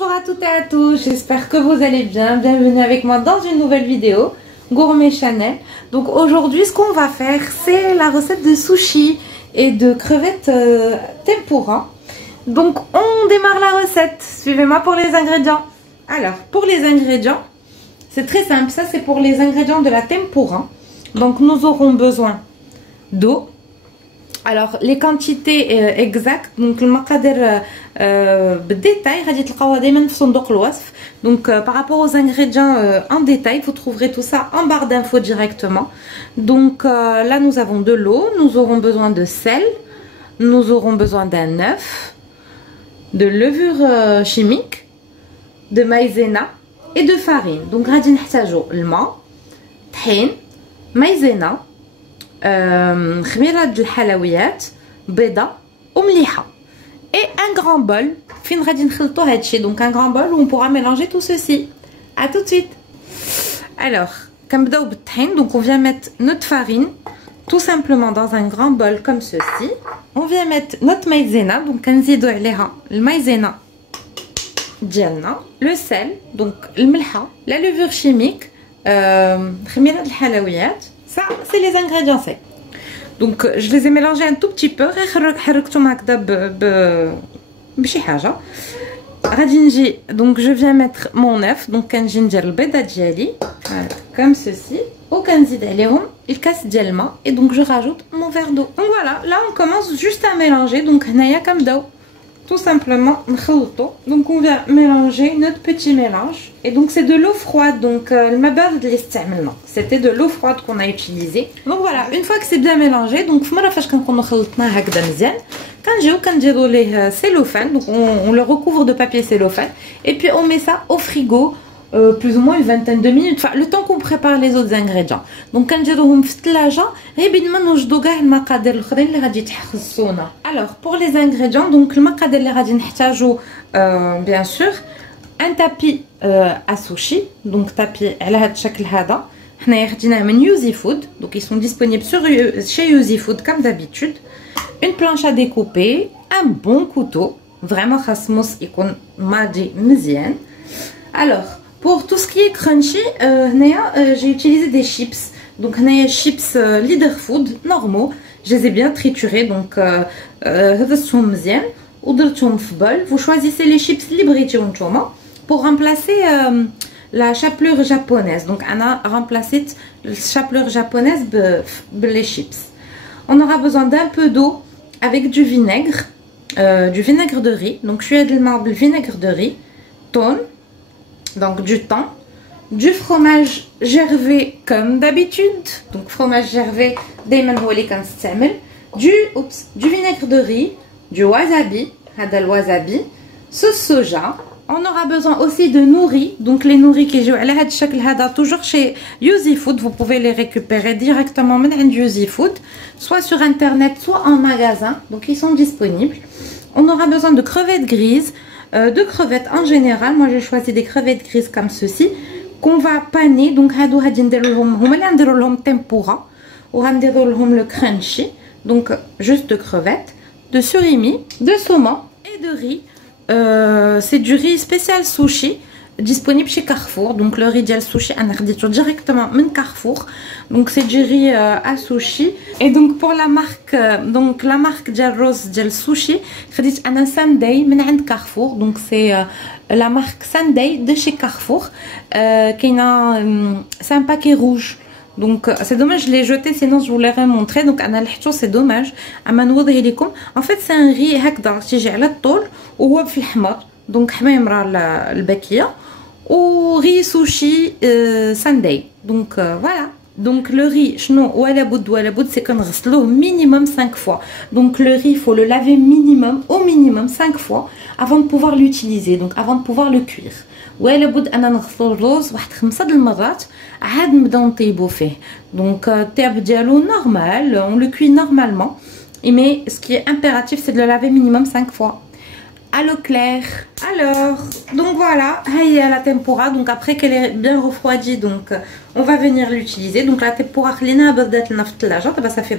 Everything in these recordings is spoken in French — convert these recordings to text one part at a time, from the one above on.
Bonjour à toutes et à tous, j'espère que vous allez bien. Bienvenue avec moi dans une nouvelle vidéo Gourmet Channel. Donc aujourd'hui ce qu'on va faire c'est la recette de sushi et de crevettes tempura. Donc on démarre la recette, suivez-moi pour les ingrédients. Alors pour les ingrédients, c'est très simple, ça c'est pour les ingrédients de la tempura. Donc nous aurons besoin d'eau. Alors les quantités exactes, donc le maqadir détail, donc par rapport aux ingrédients en détail, vous trouverez tout ça en barre d'infos directement. Donc là nous avons de l'eau, nous aurons besoin de sel, nous aurons besoin d'un œuf, de levure chimique, de maïzena et de farine. Donc غادي نحتاجو الماء, طحين, maïzena, خميرة الحلويات, بيضة ومليحة et un grand bol فين غادي نخلطو هادشي. Donc un grand bol où on pourra mélanger tout ceci. À tout de suite. Alors كنبداو بالطحين. Donc on vient mettre notre farine tout simplement dans un grand bol comme ceci. On vient mettre notre maïzena, donc كنزيدو عليها المايزينا ديالنا, le sel, donc الملحة, la levure chimique, خميرة الحلويات. Ça, c'est les ingrédients secs. Donc, je les ai mélangés un tout petit peu. Donc, je viens mettre mon œuf. Donc, comme ceci. Et donc, je rajoute mon verre d'eau. Donc, voilà. Là, on commence juste à mélanger. Donc, tout simplement, donc on vient mélanger notre petit mélange. Et donc c'est de l'eau froide, donc c'était de l'eau froide qu'on a utilisé. Donc voilà, une fois que c'est bien mélangé, donc cellophane, donc on le recouvre de papier cellophane et puis on met ça au frigo plus ou moins une vingtaine de minutes, enfin le temps qu'on prépare les autres ingrédients. Donc كنديروهم في الثلاجه غير بين ما نوجدوا كاع المقادير الاخرين اللي غادي تحخصونا. Alors pour les ingrédients, donc المقادير اللي غادي نحتاجو bien sûr un tapis à sushi, donc tapis على هذا الشكل هذا. حنايا خديناه من Yuzi Food, donc ils sont disponibles chez Yuzi Food comme d'habitude. Une planche à découper, un bon couteau, vraiment خاص يكون ماضي مزيان. Alors pour tout ce qui est crunchy, j'ai utilisé des chips. Donc, chips Leader Food normaux. Je les ai bien triturés. Donc, vous choisissez les chips libres pour remplacer la chapelure japonaise. Donc, on a remplacé la chapelure japonaise les chips. On aura besoin d'un peu d'eau avec du vinaigre de riz. Donc, je suis le vinaigre de riz, thon. Donc du thon, du fromage gervais comme d'habitude, donc fromage gervais du vinaigre de riz, du wasabi, sauce soja. On aura besoin aussi de nourris, donc les nourris qui jouent toujours chez Yuzi Food, vous pouvez les récupérer directement de Yuzi Food, soit sur internet, soit en magasin, donc ils sont disponibles. On aura besoin de crevettes grises, de crevettes en général. Moi j'ai choisi des crevettes grises comme ceci qu'on va paner. Donc tempura ou le crunchy, donc juste de crevettes, de surimi, de saumon et de riz. C'est du riz spécial sushi disponible chez Carrefour. Donc le riz dial sushi directement de Carrefour. Donc c'est du riz à sushi. Et donc pour la marque dial Rose dial sushi, خديت انا Sunday من عند Carrefour. Donc c'est la marque Sunday de chez Carrefour. C'est un paquet rouge. Donc c'est dommage, je l'ai jeté, sinon je vous l'aurais montré. Donc c'est dommage. En fait c'est un riz هكذا تيجي على الطول وهو في الحمر. Donc حميمره الباكيه ou riz sushi Sunday. Donc voilà. Donc le riz, c'est qu'on غسلوه minimum 5 fois. Donc le riz, il faut le laver au minimum 5 fois avant de pouvoir l'utiliser, donc avant de pouvoir le cuire. ولا بد أن نغسلو الرز واحد 5 المرات عاد نبداو نطيبو فيه. Donc الطياب ديالو normal, on le cuit normalement. Mais ce qui est impératif, c'est de le laver minimum 5 fois. À l'eau claire. Alors, donc voilà, la tempura. Donc après qu'elle est bien refroidie, donc on va venir l'utiliser. Donc la tempura, ça fait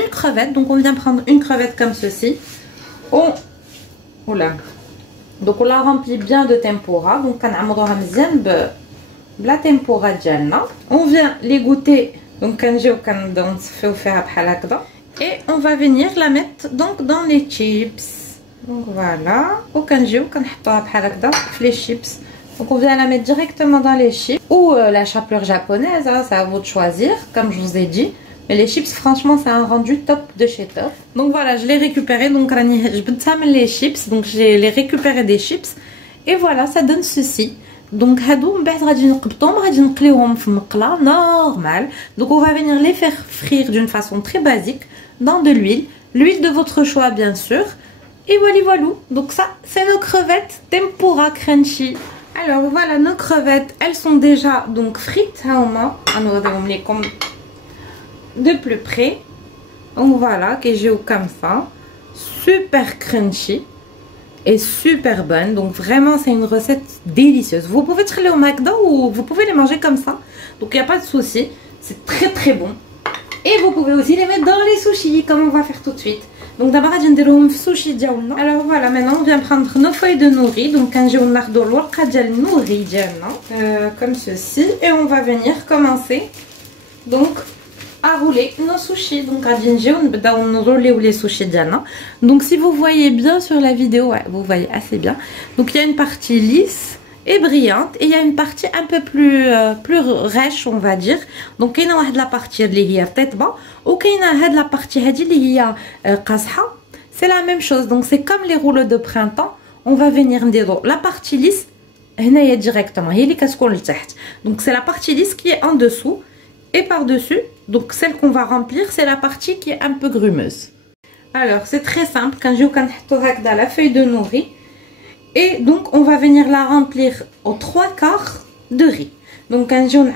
une crevette. Donc on vient prendre une crevette comme ceci. Oula. Donc on la remplit bien de tempura. Donc كنعمروها مزيان بلا tempura ديالنا. On vient l'égoutter. Donc كنجيو كنبداو نصفيو فيها بحال هكذا. Et on va venir la mettre donc dans les chips. Donc voilà. وكنجيو كنحطوها بحال هكذا في les chips. Donc on vient la mettre directement dans les chips ou la chapelure japonaise, hein, c'est à vous de choisir, comme je vous ai dit. Mais les chips, franchement, c'est un rendu top de chez Top. Donc voilà, je l'ai récupéré. Donc je peux les chips. Donc j'ai les récupéré des chips. Et voilà, ça donne ceci. Donc hadou m'bad غادي نقبطهم غادي نقليوهم في مقله normal. Donc on va venir les faire frire d'une façon très basique dans de l'huile de votre choix bien sûr. Et voilà. Donc ça, c'est nos crevettes tempura crunchy. Alors voilà, nos crevettes, elles sont déjà donc frites. Comme de plus près. Donc voilà, que j'ai comme ça. Super crunchy. Et super bonne. Donc vraiment, c'est une recette délicieuse. Vous pouvez les au McDo ou vous pouvez les manger comme ça. Donc il n'y a pas de souci. C'est très très bon. Et vous pouvez aussi les mettre dans les sushis, comme on va faire tout de suite. Donc d'abord, je vais faire sushi diaoulna. Alors voilà, maintenant on vient prendre nos feuilles de nori. Donc quand je vais faire l'orqa dial nori dialna, comme ceci. Et on va venir commencer donc à rouler nos sushis. Donc on rouler les sushis dialna. Donc si vous voyez bien sur la vidéo, ouais, vous voyez assez bien. Donc il y a une partie lisse et brillante et il y a une partie un peu plus rêche, on va dire. Donc il y a la partie اللي هي طيطبه وكاينه la partie هذه اللي هي قاصحه. C'est la même chose. Donc c'est comme les rouleaux de printemps. On va venir نديرو la partie lisse هنايا directement هي اللي كتكون لتحت. Donc c'est la partie lisse qui est en dessous et par dessus. Donc celle qu'on va remplir, c'est la partie qui est un peu grumeuse. Alors c'est très simple. Quand je كنحطو هكذا la feuille de nori. Et donc on va venir la remplir aux 3/4 de riz. Donc quand on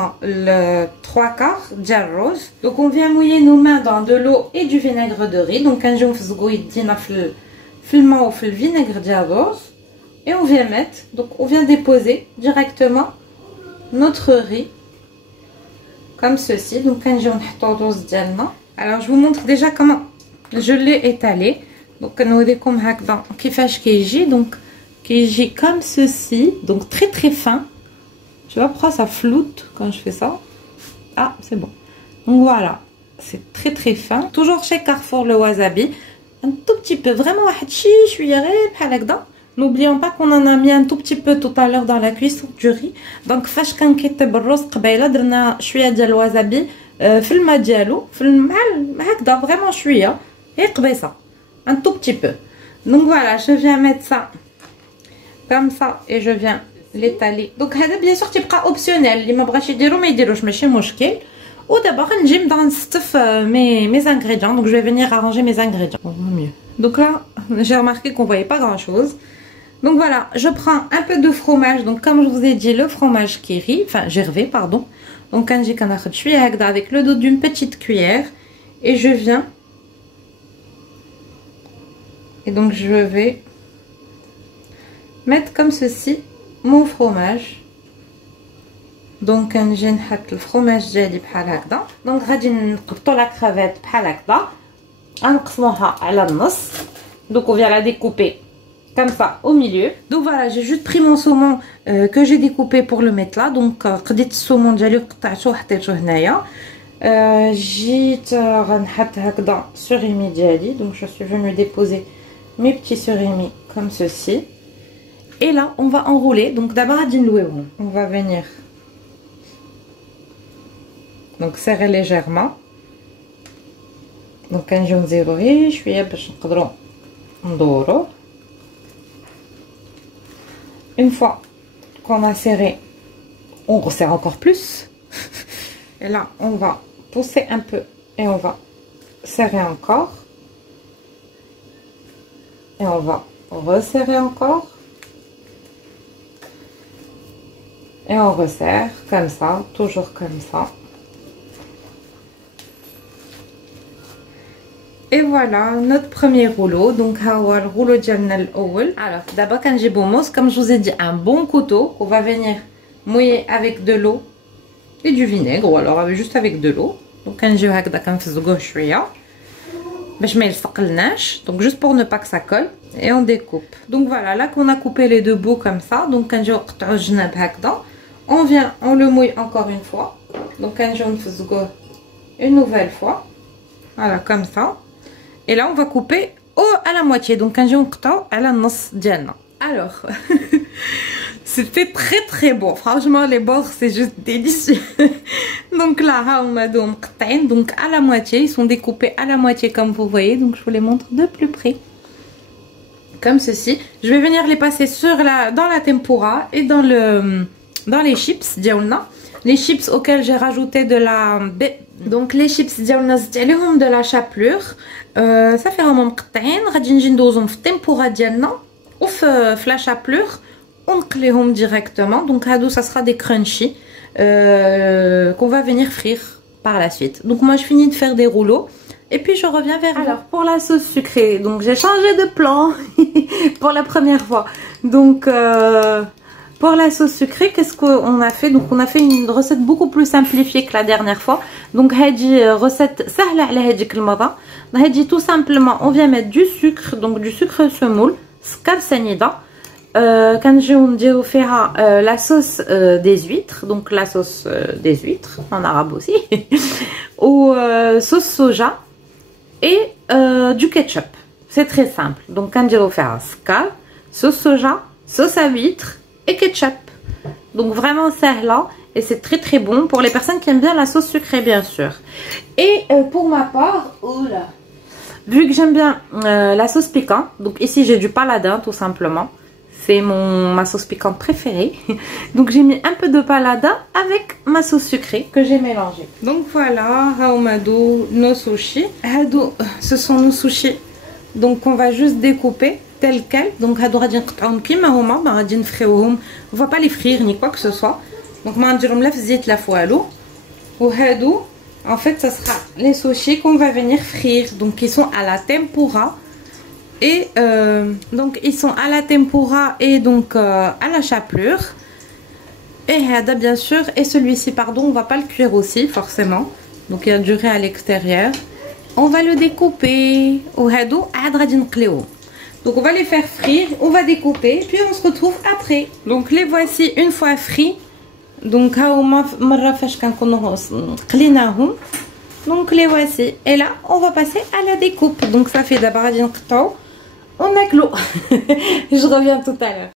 a le 3/4 de rose. Donc on vient mouiller nos mains dans de l'eau et du vinaigre de riz. Donc quand on fait le vinaigre de rose. Et on vient mettre, donc on vient déposer directement notre riz. Comme ceci. Donc quand on a rose dialna. Alors je vous montre déjà comment je l'ai étalé. Donc كنوريكم هكذا كيفاش كيجي. Donc كيجي comme ceci. Donc très très fin. Je sais pas pourquoi ça floute quand je fais ça. Ah, c'est bon. Donc voilà, c'est très très fin. Toujours chez Carrefour le wasabi. Un tout petit peu, vraiment n'oublions pas qu'on en a mis un tout petit peu tout à l'heure dans la cuisson du riz. Donc فاش كنكتب الرز قبيله درنا شويه ديال الوازابي في الماء ديالو في الماء هكذا vraiment شويه غير قبيصه un tout petit peu. Donc voilà, je viens mettre ça comme ça et je viens l'étaler. Donc هذا bien sûr تبقى optionnel. اللي ما بغاش يديرو ما يديروش ماشي مشكل. ودابا غنجي نبدا نستف mes ingrédients. Donc je vais venir arranger mes ingrédients. On voit mieux. Donc là, j'ai remarqué qu'on voyait pas grand chose. Donc voilà, je prends un peu de fromage. Donc comme je vous ai dit, le fromage Kiri, enfin Gervais, pardon. Donc quand j'ai avec le dos d'une petite cuillère et je viens. Et donc je vais mettre comme ceci mon fromage. Donc نجي نحط الفرomage ديالي بحال هكذا. Donc غادي نقطعوا la crevette بحال هكذا. نقسموها على النص. Donc on vient la découper comme ça au milieu. Donc voilà, j'ai juste pris mon saumon que j'ai découpé pour le mettre là. Donc قديت السومون ديالي قطعته وحطيته هنايا. جيت غنحط هكذا surimi ديالي. Donc je suis venue déposer mes petits surimi comme ceci. Et là on va enrouler. Donc d'abord on va venir donc serrer légèrement. Donc كنجيو نزيرو غير شويه باش نقدروا ندورو. Une fois qu'on a serré, on resserre encore plus. Et là on va pousser un peu et on va serrer encore. Et on va resserrer encore. Et on resserre comme ça, toujours comme ça. Et voilà notre premier rouleau. Donc le rouleau ديالنا الاول. Alors d'abord quand j'ai boumos, comme je vous ai dit, un bon couteau, on va venir mouiller avec de l'eau et du vinaigre ou alors juste avec de l'eau. Donc كنجيو هكذا كنفزقوه شويه باش ما يلصقلناش. Donc juste pour ne pas que ça colle et on découpe. Donc voilà, là qu'on a coupé les deux bouts comme ça, donc كنجيو نقطعوا الجناب هكذا. On vient, on le mouille encore une fois. Donc كنجيو نفزقوه une nouvelle fois. Voilà, comme ça. Et là on va couper à la moitié. Donc كنجيو نقطعوا على النص ديالنا. Alors c'était très très bon, franchement les bords c'est juste délicieux. Donc là donc à la moitié, ils sont découpés à la moitié comme vous voyez. Donc je vous les montre de plus près comme ceci. Je vais venir les passer dans la tempura et dans les chips diaoulna. Les chips auxquels j'ai rajouté de la donc les chips diaoulna de la chapelure. Ça fait vraiment مقطعين غادي نجي ندوزهم في التمبورا ديالنا وفي la chapelure. On cléhom directement. Donc ça sera des crunchy qu'on va venir frire par la suite. Donc moi je finis de faire des rouleaux et puis je reviens vers vous. Alors pour la sauce sucrée, donc j'ai changé de plan pour la première fois. Donc pour la sauce sucrée, qu'est-ce qu'on a fait? Donc on a fait une recette beaucoup plus simplifiée que la dernière fois. Donc هذه recette سهلة على هذيك المرة. هذه tout simplement on vient mettre du sucre, donc du sucre semoule, سكر سنيدة. كنجيو نديرو فيها la sauce des huîtres, donc la sauce des huîtres en arabe aussi, ou sauce soja et du ketchup. C'est très simple. Donc كنديرو فيها سكر, sauce soja, sauce à huîtres et ketchup. Donc vraiment سهلة et c'est très très bon pour les personnes qui aiment bien la sauce sucrée bien sûr. Et pour ma part, vu que j'aime bien la sauce piquante, donc ici j'ai du paladin tout simplement. C'est ma sauce piquante préférée. Donc j'ai mis un peu de paladin avec ma sauce sucrée que j'ai mélangée. Donc voilà, haomadou nos sushis. Ce sont nos sushis. Donc on va juste découper tel quel. Donc hadou غادي نقطعوهم كيما هما, ما غادي نفريوهم. On va pas les frire ni quoi que ce soit. Donc ما نديرهم لا في الزيت لا في والو. وهادو en fait ça sera les sushis qu'on va venir frire. Donc ils sont à la tempura. Et donc ils sont à la tempura et donc à la chapelure. Et hada bien sûr, et celui-ci pardon, on va pas le cuire aussi forcément. Donc il y a duré à l'extérieur. On va le découper. Donc on va les faire frire, on va découper, puis on se retrouve après. Donc les voici une fois frits. Donc donc les voici. Et là on va passer à la découpe. Donc ça fait d'abord on a que l'eau. Je reviens tout à l'heure.